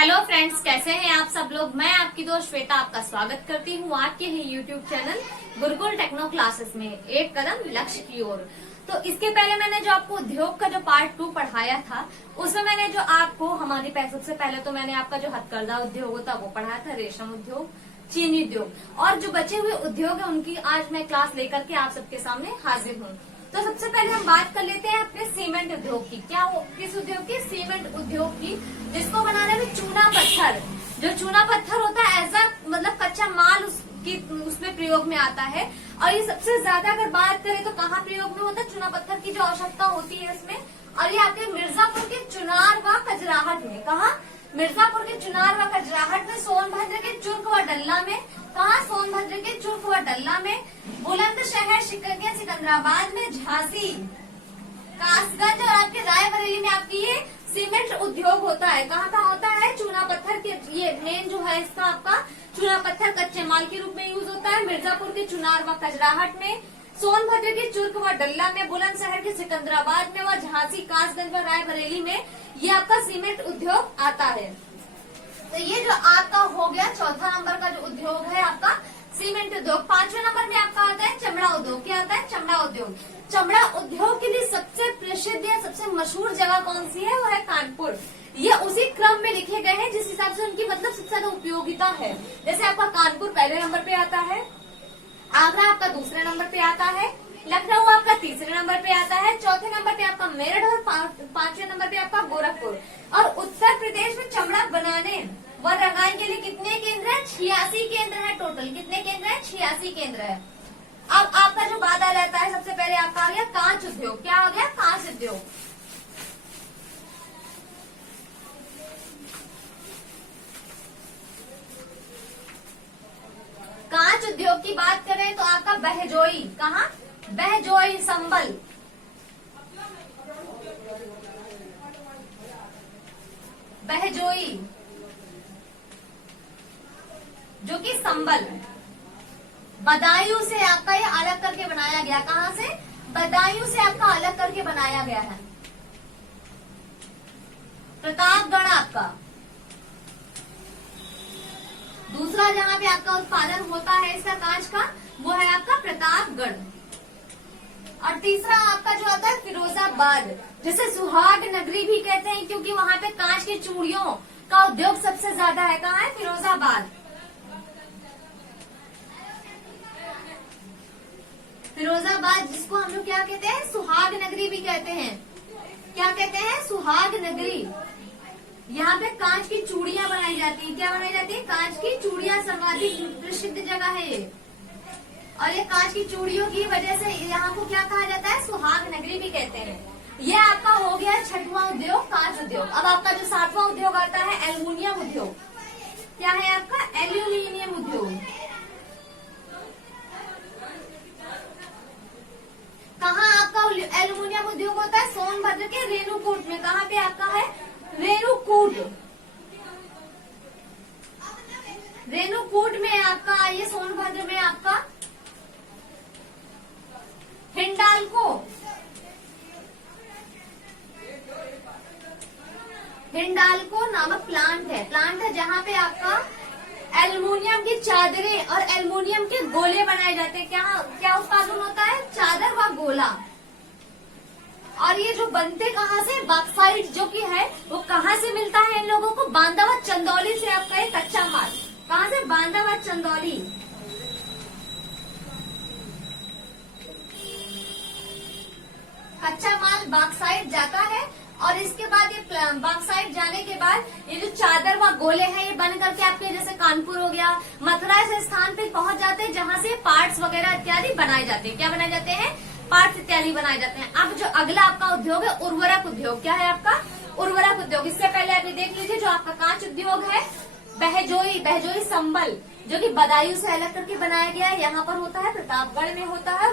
Hello friends, कैसे हैं आप सब लोग। मैं आपकी दोस्त श्वेता आपका स्वागत करती हूँ आपके ही YouTube channel Gurukul techno classes में एक कदम लक्ष्य की ओर। तो इसके पहले मैंने जो आपको उद्योग का जो पार्ट 2 पढ़ाया था, उसमें मैंने जो आपको हमारी सबसे पहले तो मैंने आपका जो हथकरघा उद्योग होता वो पढ़ाया था, रेशम उद्योग, चीनी उद्योग, और जो बचे हुए उद्योग है उनकी आज मैं क्लास लेकर के आप सबके सामने हाजिर हूँ। तो सबसे पहले हम बात कर लेते हैं अपने सीमेंट उद्योग की। क्या वो किस उद्योग की? सीमेंट उद्योग की, जिसको बनाने में चूना पत्थर, जो चूना पत्थर होता है ऐसा मतलब कच्चा माल उसमें प्रयोग में आता है। और ये सबसे ज्यादा अगर बात करें तो कहाँ प्रयोग में होता है? चूना पत्थर की जो आवश्यकता होती है इसमें। और ये आपके मिर्जापुर के चुनार व कजराहट में। कहा? मिर्जापुर के चुनार व कजराहट में, सोनभद्र के चुर्क व डल्ला में। कहा? सोनभद्र के चुर्क व डल्ला में, बुलंदशहर सिकंदराबाद में, झांसी, कासगंज और आपके रायबरेली में आपकी ये सीमेंट उद्योग होता है। कहाँ होता है? चूना पत्थर के, ये मेन जो है इसका आपका चूना पत्थर कच्चे माल के रूप में यूज होता है। मिर्जापुर के चुनार व कजराहट में, सोनभद्र के चुर्क व डल्ला में, बुलंदशहर के सिकंदराबाद में व झांसी, कासगंज व रायबरेली में ये आपका सीमेंट उद्योग आता है। तो ये जो आपका हो गया चौथा नंबर का जो उद्योग है आपका सीमेंट उद्योग। पांचवें नंबर में आपका आता है चमड़ा उद्योग। क्या आता है? चमड़ा उद्योग। चमड़ा उद्योग के लिए सबसे प्रसिद्ध या सबसे मशहूर जगह कौन सी है? वो है कानपुर। ये उसी क्रम में लिखे गए हैं जिस हिसाब से उनकी मतलब सबसे ज्यादा उपयोगिता है। जैसे आपका कानपुर पहले नंबर पे आता है, आगरा आपका दूसरे नंबर पे आता है, लखनऊ आपका तीसरे नंबर पे आता है, चौथे नंबर पे आपका मेरठ और पांचवें नंबर पे आपका गोरखपुर। और उत्तर प्रदेश में चमड़ा बनाने व रंगाई के लिए कितने केंद्र है? 86 केंद्र है टोटल। कितने केंद्र है? 86 केंद्र है। अब आपका जो वादा रहता है, सबसे पहले आपका आ गया कांच उद्योग। क्या हो गया? कांच उद्योग। कांच उद्योग की बात करें तो आपका बहजोई। कहाँ? बहजोई संबल, बहजोई जो कि संबल, बदायूं से आपका ये अलग करके बनाया गया। कहाँ से? बदायूं से आपका अलग करके बनाया गया है। प्रतापगढ़ आपका दूसरा जहाँ पे आपका उत्पादन होता है इसका कांच का, वो है आपका प्रतापगढ़। और तीसरा आपका जो आता है फिरोजाबाद, जिसे सुहाग नगरी भी कहते हैं क्योंकि वहाँ पे कांच की चूड़ियों का उद्योग सबसे ज्यादा है। कहाँ है? फिरोजाबाद। फिरोजाबाद जिसको हम लोग क्या कहते हैं? सुहाग नगरी भी कहते हैं। क्या कहते हैं? सुहाग नगरी। यहाँ पे कांच की चूड़ियां बनाई जाती है। क्या बनाई जाती है? कांच की चूड़ियां सर्वाधिक प्रसिद्ध जगह है ये। और ये कांच की चूड़ियों की वजह से यहाँ को क्या कहा जाता है? सुहाग नगरी भी कहते हैं। ये आपका हो गया छठवां उद्योग, कांच उद्योग। अब आपका जो सातवां उद्योग आता है एल्युमिनियम उद्योग। क्या है आपका? एल्यूमिनियम उद्योग। कहाँ आपका एल्युमिनियम उद्योग होता है? सोनभद्र के रेणुकूट में। कहाँ पे आपका है? रेणुकूट। रेणुकूट में आपका, ये सोनभद्र में आपका हिंडाल्को, हिंडाल्को नामक प्लांट है जहाँ पे आपका एल्युमिनियम की चादरें और एल्युमिनियम के गोले बनाए जाते हैं। क्या उत्पादन होता है? चादर व गोला। और ये जो बनते कहाँ से? बॉक्साइट जो कि है वो कहाँ से मिलता है इन लोगों को? बांदा व चंदौली से आपका ये कच्चा माल। कहाँ से? बांदा व चंदौली। कच्चा माल बॉक्साइट जाता है और इसके बाद ये बॉक्साइट जाने के बाद ये जो चादर व गोले हैं ये बन करके आपके जैसे कानपुर हो गया, मथुरा, ऐसे स्थान पे पहुंच जाते हैं जहां से पार्ट्स वगैरह इत्यादि बनाए जाते हैं। क्या बनाए जाते हैं? पार्ट्स इत्यादि बनाए जाते हैं। अब जो अगला आपका उद्योग है उर्वरक उद्योग। क्या है आपका? उर्वरक उद्योग। इससे पहले अभी देख लीजिए जो आपका कांच उद्योग है बहजोई संबल, जो कि बदायूं से अलग करके बनाया गया है। यहाँ पर होता है, प्रतापगढ़ में होता है,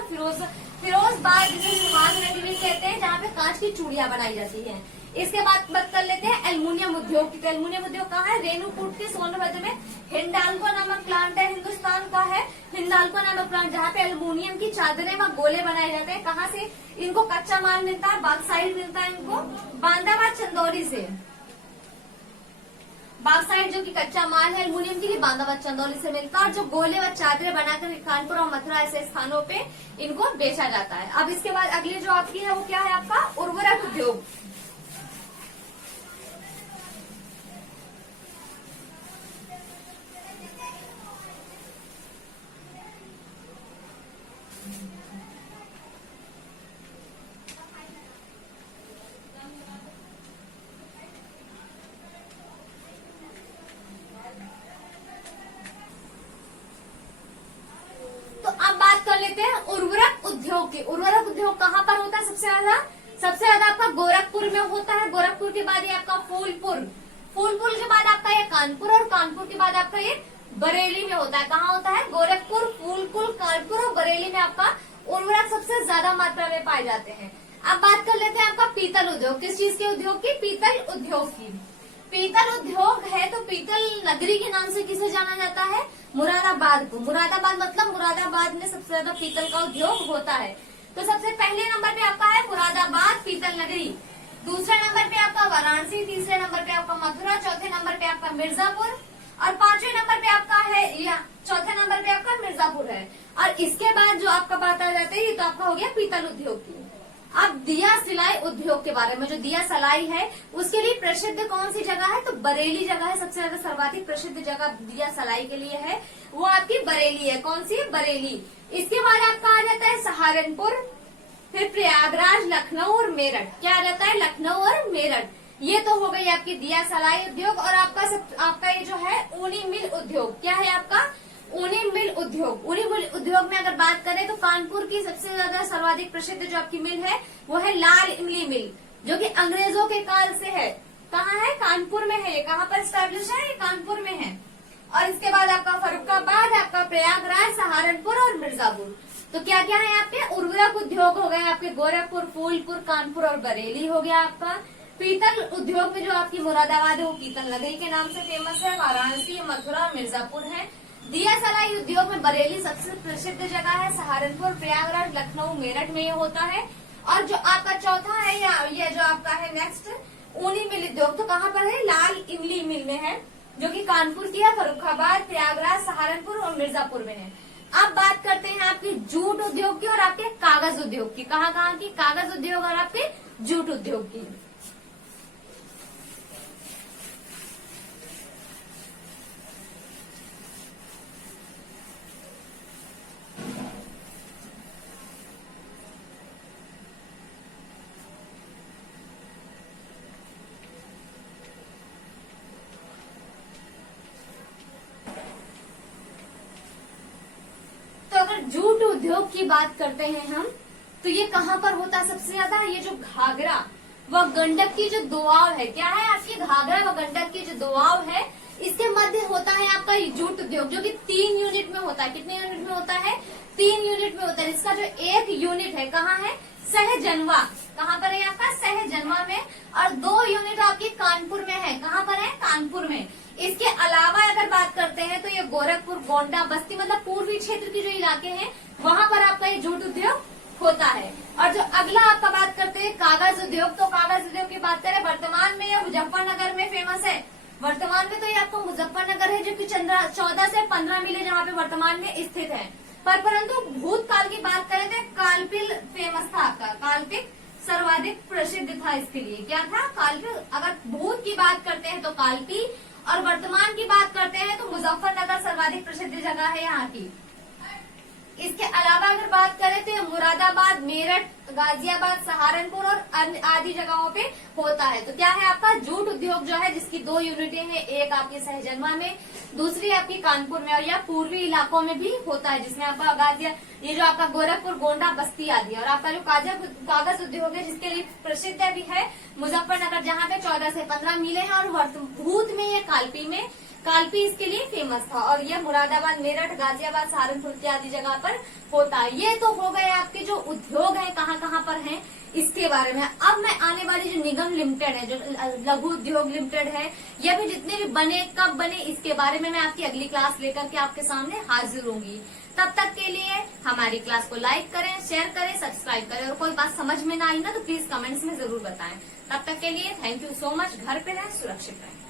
फिरोजबाद जिसे सुहाग नगरी कहते हैं, जहाँ पे कांच की चूड़ियां बनाई जाती हैं। इसके बाद बात कर लेते हैं एल्युमिनियम उद्योग की। तो एल्युमिनियम उद्योग कहाँ है? रेणुकूट के सोनभद्र में हिंडाल्को नामक प्लांट है, हिंदुस्तान का है हिंडाल्को नामक प्लांट, जहाँ पे एल्युमिनियम की चादरें व गोले बनाए जाते हैं। कहाँ से इनको कच्चा माल मिलता है? बॉक्साइट मिलता है इनको बांदा व चंदौली से। बॉक्साइट जो कि कच्चा माल है एल्यूमिनियम के लिए बांदाबाद चंदौली से मिलता है, और जो गोले व चादरें बनाकर कानपुर और मथुरा ऐसे स्थानों पे इनको बेचा जाता है। अब इसके बाद अगली जो आपकी है वो क्या है आपका उर्वरक उद्योग। उर्वरक उद्योग की, उर्वरक उद्योग कहाँ पर होता है सबसे ज्यादा आपका गोरखपुर में होता है। गोरखपुर के बाद ये आपका फूलपुर, फूलपुर के बाद आपका ये कानपुर, और कानपुर के बाद आपका ये बरेली में होता है। कहाँ होता है? गोरखपुर, फूलपुर, कानपुर और बरेली में आपका उर्वरक सबसे ज्यादा मात्रा में पाए जाते हैं। अब बात कर लेते हैं आपका पीतल उद्योग। किस चीज के उद्योग की? पीतल उद्योग की। पीतल उद्योग है तो पीतल नगरी के नाम से किसे जाना जाता है? मुरादाबाद को। मुरादाबाद मतलब मुरादाबाद में सबसे ज्यादा पीतल का उद्योग होता है। तो सबसे पहले नंबर पे आपका है मुरादाबाद पीतल नगरी, दूसरे नंबर पे आपका वाराणसी, तीसरे नंबर पे आपका मथुरा, चौथे नंबर पे आपका मिर्जापुर, और पांचवें नंबर पे आपका है या चौथे नंबर पे आपका मिर्जापुर है। और इसके बाद जो आपका बात आ जाता है ये तो आपका हो गया पीतल उद्योग की। अब दिया सिलाई उद्योग के बारे में, जो दिया सिलाई है उसके लिए प्रसिद्ध कौन सी जगह है? तो बरेली जगह है। सबसे ज्यादा सर्वाधिक प्रसिद्ध जगह दिया सिलाई के लिए है वो आपकी बरेली है। कौन सी? बरेली। इसके बाद आपका आ जाता है सहारनपुर, फिर प्रयागराज, लखनऊ और मेरठ। क्या आ जाता है? लखनऊ और मेरठ। ये तो हो गई आपकी दिया सिलाई उद्योग। और आपका ये जो है ऊनी मिल उद्योग, क्या है आपका? ऊनी मिल उद्योग। ऊनी मिल उद्योग में अगर बात करें तो कानपुर की सबसे ज्यादा सर्वाधिक प्रसिद्ध जो आपकी मिल है वो है लाल इमली मिल, जो कि अंग्रेजों के काल से है। कहाँ है? कानपुर में है। ये कहाँ पर स्टैब्लिश है? ये कानपुर में है। और इसके बाद आपका फर्रुखाबाद, आपका प्रयागराज, सहारनपुर और मिर्जापुर। तो क्या क्या है आपके? उर्वरक उद्योग हो गए आपके गोरखपुर, फूलपुर, कानपुर और बरेली हो गया आपका। पीतल उद्योग में जो आपकी मुरादाबाद है वो पीतल नगरी के नाम से फेमस है। वाराणसी, मथुरा और मिर्जापुर है। दिया सिलाई उद्योग में बरेली सबसे प्रसिद्ध जगह है। सहारनपुर, प्रयागराज, लखनऊ, मेरठ में ये होता है। और जो आपका चौथा है या ये जो आपका है नेक्स्ट ऊनी मिल उद्योग, तो कहाँ पर है? लाल इमली मिल में है, जो कि कानपुर की है, फर्रुखाबाद, प्रयागराज, सहारनपुर और मिर्जापुर में है। अब बात करते हैं आपकी जूट उद्योग की और आपके कागज उद्योग की। कहाँ की? कागज उद्योग और आपके जूट उद्योग की। जूट उद्योग की बात करते हैं हम, तो ये कहाँ पर होता है सबसे ज्यादा? ये जो घाघरा व गंडक की जो दोआब है, क्या है आपकी? घाघरा व गंडक की जो दोआब है इसके मध्य होता है आपका ये जूट उद्योग, जो कि 3 यूनिट में होता है। कितने यूनिट में होता है? 3 यूनिट में होता है। इसका जो एक यूनिट है कहाँ है? सहजनवा। कहाँ पर है आपका? सहजनवा में। और 2 यूनिट आपकी कानपुर में है। कहाँ पर है? कानपुर में। इसके अलावा अगर बात करते हैं तो ये गोरखपुर, गोंडा, बस्ती मतलब पूर्वी क्षेत्र के जो इलाके हैं वहाँ पर आपका ये जूट उद्योग होता है। और जो अगला आपका बात करते हैं कागज उद्योग, तो कागज उद्योग की बात करें वर्तमान में ये मुजफ्फरनगर में फेमस है। वर्तमान में तो ये आपको मुजफ्फरनगर है जो कि 14 से 15 मिले जहाँ पे वर्तमान में स्थित है। परंतु भूतकाल की बात करें तो कालपिल फेमस था आपका। कालपिल सर्वाधिक प्रसिद्ध था इसके लिए। क्या था? कालपिल। अगर भूत की बात करते हैं तो कालपी, और वर्तमान की बात करते हैं तो मुजफ्फरनगर सर्वाधिक प्रसिद्ध जगह है यहाँ की। इसके अलावा अगर बात करें तो मुरादाबाद, मेरठ, गाजियाबाद, सहारनपुर और आदि जगहों पे होता है। तो क्या है आपका? जूट उद्योग जो है जिसकी 2 यूनिटें हैं, एक आपकी सहजनवा में, दूसरी आपकी कानपुर में, और यह पूर्वी इलाकों में भी होता है जिसमें आपका गाजिया ये जो आपका गोरखपुर, गोंडा, बस्ती आदि। और आपका जो कागज उद्योग है जिसके लिए प्रसिद्ध भी है मुजफ्फरनगर, जहाँ पे 14 से 15 मिले हैं। और भूत में ये कालपी इसके लिए फेमस था। और ये मुरादाबाद, मेरठ, गाजियाबाद, सहारनपुर की आदि जगह पर होता है। ये तो हो गए आपके जो उद्योग है कहाँ पर हैं इसके बारे में। अब मैं आने वाली जो निगम लिमिटेड है, जो लघु उद्योग लिमिटेड है, ये भी जितने भी बने, कब बने, इसके बारे में मैं आपकी अगली क्लास लेकर के आपके सामने हाजिर होंगी। तब तक के लिए हमारी क्लास को लाइक करें, शेयर करें, सब्सक्राइब करें, और कोई बात समझ में ना आई ना तो प्लीज कमेंट्स में जरूर बताएं। तब तक के लिए थैंक यू सो मच। घर पे रहें, सुरक्षित रहें।